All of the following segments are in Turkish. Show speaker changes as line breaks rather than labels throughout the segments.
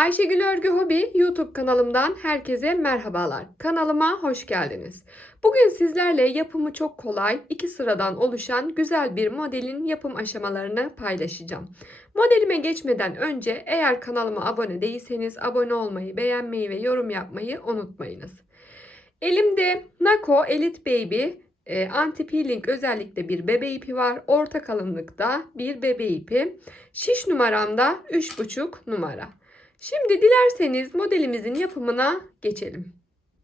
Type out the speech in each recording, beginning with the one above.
Ayşegül Örgü Hobi YouTube kanalımdan herkese merhabalar. Kanalıma hoş geldiniz. Bugün sizlerle yapımı çok kolay, iki sıradan oluşan güzel bir modelin yapım aşamalarını paylaşacağım. Modelime geçmeden önce eğer kanalıma abone değilseniz abone olmayı, beğenmeyi ve yorum yapmayı unutmayınız. Elimde Nako Elite Baby e, anti peeling özellikle bir bebe ipi var. Orta kalınlıkta bir bebe ipi. Şiş numaramda 3,5 numara. Şimdi dilerseniz modelimizin yapımına geçelim.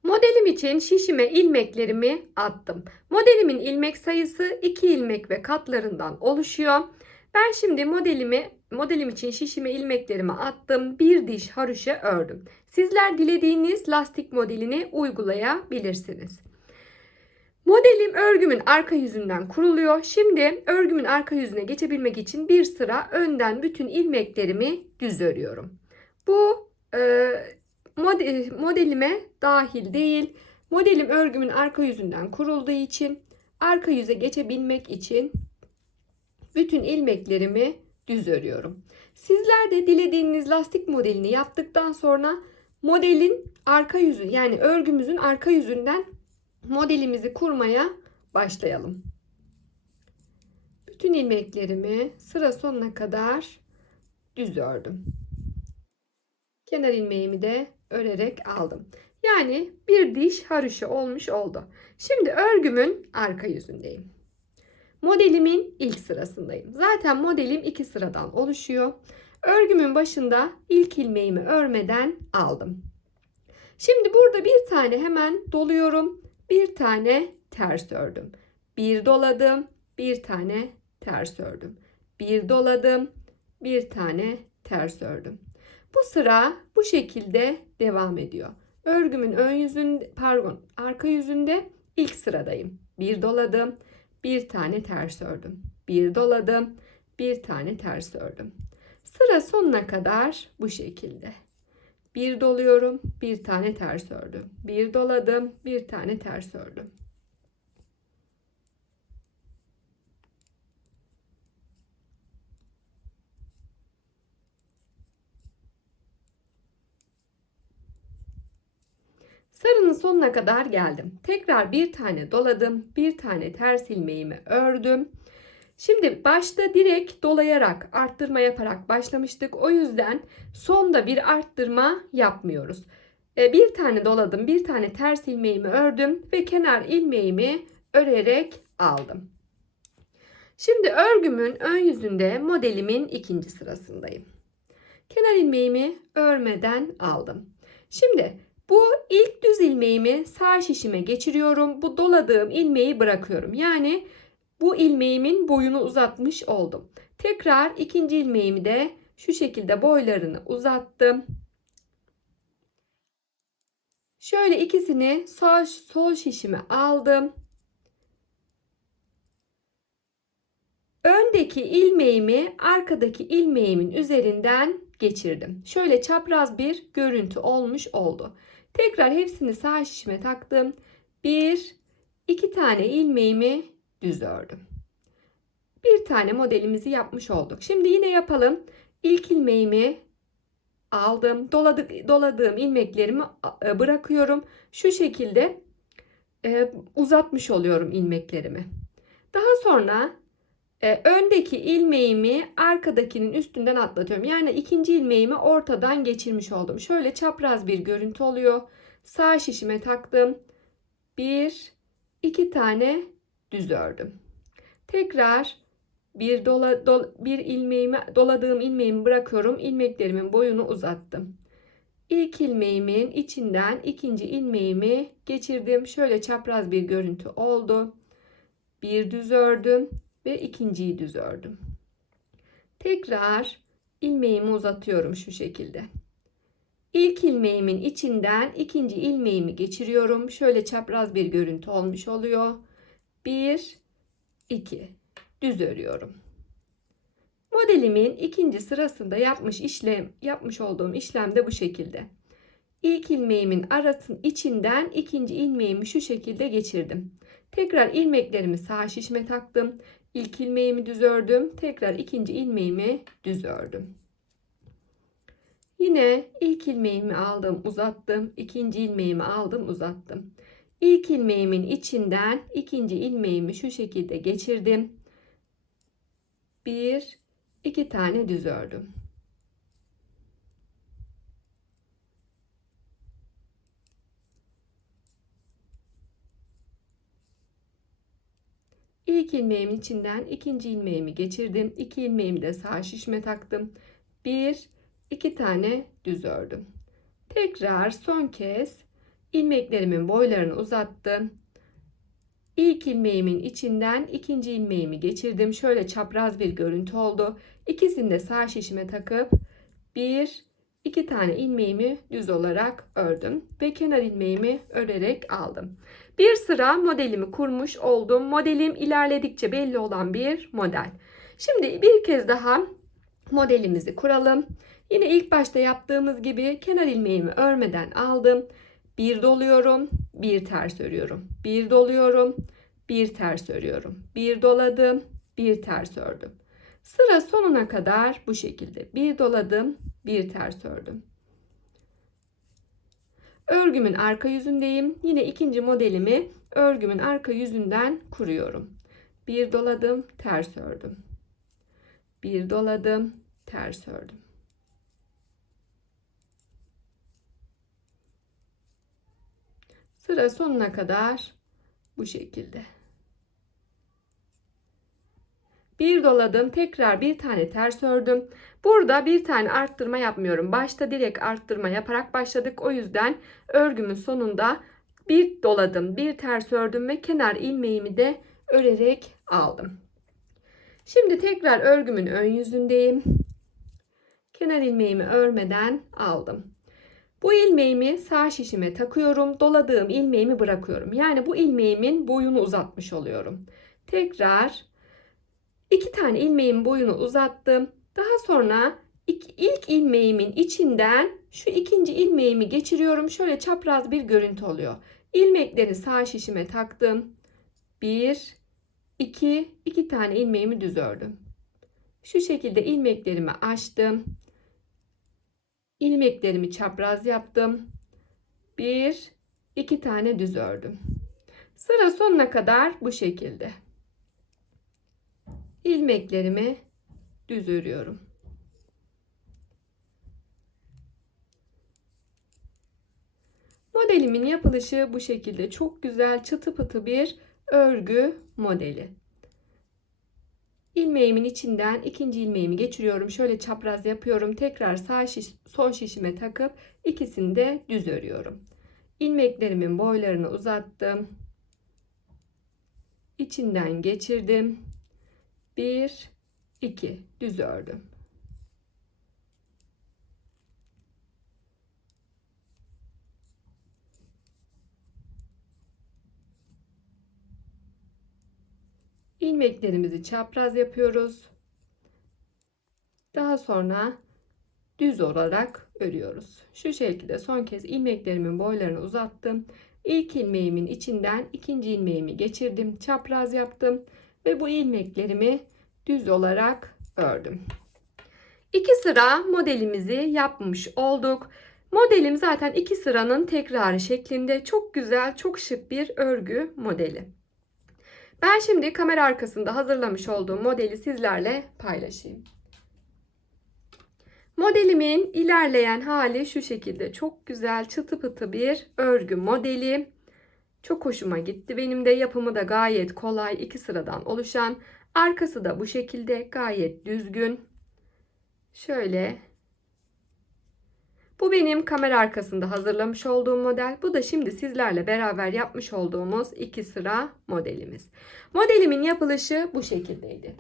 Modelim için şişime ilmeklerimi attım. Modelimin ilmek sayısı 2 ilmek ve katlarından oluşuyor. Ben şimdi modelimi modelim için şişime ilmeklerimi attım. Bir diş haroşa ördüm. Sizler dilediğiniz lastik modelini uygulayabilirsiniz. Modelim örgümün arka yüzünden kuruluyor. Şimdi örgümün arka yüzüne geçebilmek için bir sıra önden bütün ilmeklerimi düz örüyorum. Bu e, model, modelime dahil değil. Modelim örgümün arka yüzünden kurulduğu için arka yüze geçebilmek için bütün ilmeklerimi düz örüyorum. Sizler de dilediğiniz lastik modelini yaptıktan sonra modelin arka yüzü yani örgümüzün arka yüzünden modelimizi kurmaya başlayalım. Bütün ilmeklerimi sıra sonuna kadar düz ördüm. Kenar ilmeğimi de örerek aldım. Yani bir diş haroşa olmuş oldu. Şimdi örgümün arka yüzündeyim. Modelimin ilk sırasındayım. Zaten modelim iki sıradan oluşuyor. Örgümün başında ilk ilmeğimi örmeden aldım. Şimdi burada bir tane hemen doluyorum. Bir tane ters ördüm. Bir doladım, bir tane ters ördüm. Bir doladım, bir tane ters ördüm. Bu sıra bu şekilde devam ediyor. Örgümün ön yüzünde, pardon, arka yüzünde ilk sıradayım. Bir doladım, bir tane ters ördüm. Bir doladım, bir tane ters ördüm. Sıra sonuna kadar bu şekilde. Bir doluyorum, bir tane ters ördüm. Bir doladım, bir tane ters ördüm. Sonuna kadar geldim. Tekrar bir tane doladım. Bir tane ters ilmeğimi ördüm. Şimdi başta direkt dolayarak arttırma yaparak başlamıştık. O yüzden sonda bir arttırma yapmıyoruz. E, bir tane doladım. Bir tane ters ilmeğimi ördüm. Ve kenar ilmeğimi örerek aldım. Şimdi örgümün ön yüzünde modelimin ikinci sırasındayım. Kenar ilmeğimi örmeden aldım. Şimdi bu ilk düz ilmeğimi sağ şişime geçiriyorum. Bu doladığım ilmeği bırakıyorum. Yani bu ilmeğimin boyunu uzatmış oldum. Tekrar ikinci ilmeğimi de şu şekilde boylarını uzattım. Şöyle ikisini sağ sol şişime aldım. Öndeki ilmeğimi arkadaki ilmeğimin üzerinden geçirdim. Şöyle çapraz bir görüntü olmuş oldu. Tekrar hepsini sağ şişime taktım. Bir, iki tane ilmeğimi düz ördüm. Bir tane modelimizi yapmış olduk. Şimdi yine yapalım. İlk ilmeğimi aldım. Doladık, doladığım ilmeklerimi e, bırakıyorum. Şu şekilde e, uzatmış oluyorum ilmeklerimi. Daha sonra e, öndeki ilmeğimi arkadakinin üstünden atlatıyorum. Yani ikinci ilmeğimi ortadan geçirmiş oldum. Şöyle çapraz bir görüntü oluyor. Sağ şişime taktım. Bir, iki tane düz ördüm. Tekrar bir dola, dol, bir ilmeğimi doladığım ilmeğimi bırakıyorum. İlmeklerimin boyunu uzattım. İlk ilmeğimin içinden ikinci ilmeğimi geçirdim. Şöyle çapraz bir görüntü oldu. Bir düz ördüm ve ikinciyi düz ördüm. Tekrar ilmeğimi uzatıyorum şu şekilde. İlk ilmeğimin içinden ikinci ilmeğimi geçiriyorum. Şöyle çapraz bir görüntü olmuş oluyor. 1 2 düz örüyorum. Modelimin ikinci sırasında yapmış işlem yapmış olduğum işlem de bu şekilde. İlk ilmeğimin arasının içinden ikinci ilmeğimi şu şekilde geçirdim. Tekrar ilmeklerimi sağ şişme taktım. İlk ilmeğimi düz ördüm. Tekrar ikinci ilmeğimi düz ördüm. Yine ilk ilmeğimi aldım, uzattım. ikinci ilmeğimi aldım, uzattım. İlk ilmeğimin içinden ikinci ilmeğimi şu şekilde geçirdim. Bir, iki tane düz ördüm. İlk ilmeğimin içinden ikinci ilmeğimi geçirdim. İki ilmeğimi de sağ şişme taktım. Bir, iki tane düz ördüm. Tekrar son kez ilmeklerimin boylarını uzattım. İlk ilmeğimin içinden ikinci ilmeğimi geçirdim. Şöyle çapraz bir görüntü oldu. İkisini de sağ şişime takıp bir, iki tane ilmeğimi düz olarak ördüm ve kenar ilmeğimi örerek aldım. Bir sıra modelimi kurmuş oldum. Modelim ilerledikçe belli olan bir model. Şimdi bir kez daha modelimizi kuralım. Yine ilk başta yaptığımız gibi kenar ilmeğimi örmeden aldım. Bir doluyorum, bir ters örüyorum. Bir doluyorum, bir ters örüyorum. Bir doladım, bir ters ördüm. Sıra sonuna kadar bu şekilde. Bir doladım, bir ters ördüm. Örgümün arka yüzündeyim. Yine ikinci modelimi örgümün arka yüzünden kuruyorum. Bir doladım, ters ördüm. Bir doladım, ters ördüm. Sıra sonuna kadar bu şekilde. Bir doladım, tekrar bir tane ters ördüm. Burada bir tane arttırma yapmıyorum. Başta direkt arttırma yaparak başladık. O yüzden örgümün sonunda bir doladım, bir ters ördüm ve kenar ilmeğimi de örerek aldım. Şimdi tekrar örgümün ön yüzündeyim. Kenar ilmeğimi örmeden aldım. Bu ilmeğimi sağ şişime takıyorum. Doladığım ilmeğimi bırakıyorum. Yani bu ilmeğimin boyunu uzatmış oluyorum. Tekrar iki tane ilmeğin boyunu uzattım. Daha sonra ilk ilmeğimin içinden şu ikinci ilmeğimi geçiriyorum. Şöyle çapraz bir görüntü oluyor. İlmekleri sağ şişime taktım. Bir, iki, iki tane ilmeğimi düz ördüm. Şu şekilde ilmeklerimi açtım. İlmeklerimi çapraz yaptım. Bir, iki tane düz ördüm. Sıra sonuna kadar bu şekilde. İlmeklerimi düz örüyorum. Modelimin yapılışı bu şekilde. Çok güzel çıtı pıtı bir örgü modeli. İlmeğimin içinden ikinci ilmeğimi geçiriyorum. Şöyle çapraz yapıyorum. Tekrar sağ şiş, sol şişime takıp ikisini de düz örüyorum. İlmeklerimin boylarını uzattım. İçinden geçirdim. 1 2 düz ördüm. ilmeklerimizi çapraz yapıyoruz. Daha sonra düz olarak örüyoruz. Şu şekilde son kez ilmeklerimin boylarını uzattım. İlk ilmeğimin içinden ikinci ilmeğimi geçirdim. Çapraz yaptım ve bu ilmeklerimi düz olarak ördüm. İki sıra modelimizi yapmış olduk. Modelim zaten iki sıranın tekrarı şeklinde çok güzel, çok şık bir örgü modeli. Ben şimdi kamera arkasında hazırlamış olduğum modeli sizlerle paylaşayım. Modelimin ilerleyen hali şu şekilde. Çok güzel çıtı pıtı bir örgü modeli. Çok hoşuma gitti. Benim de yapımı da gayet kolay. iki sıradan oluşan. Arkası da bu şekilde gayet düzgün. Şöyle bu benim kamera arkasında hazırlamış olduğum model. Bu da şimdi sizlerle beraber yapmış olduğumuz iki sıra modelimiz. Modelimin yapılışı bu şekildeydi.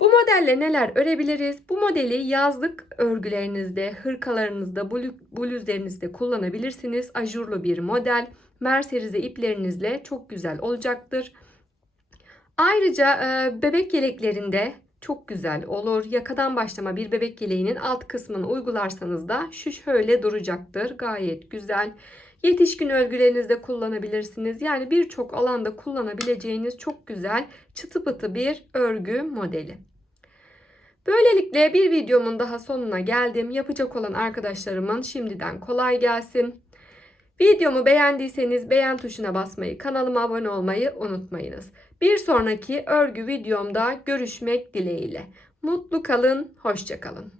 Bu modelle neler örebiliriz? Bu modeli yazlık örgülerinizde, hırkalarınızda, bluzlerinizde kullanabilirsiniz. Ajurlu bir model. Merserize iplerinizle çok güzel olacaktır. Ayrıca bebek yeleklerinde çok güzel olur. Yakadan başlama bir bebek yeleğinin alt kısmını uygularsanız da şu şöyle duracaktır. Gayet güzel. Yetişkin örgülerinizde kullanabilirsiniz. Yani birçok alanda kullanabileceğiniz çok güzel çıtı pıtı bir örgü modeli. Böylelikle bir videomun daha sonuna geldim. Yapacak olan arkadaşlarımın şimdiden kolay gelsin. Videomu beğendiyseniz beğen tuşuna basmayı, kanalıma abone olmayı unutmayınız. Bir sonraki örgü videomda görüşmek dileğiyle. Mutlu kalın, hoşça kalın.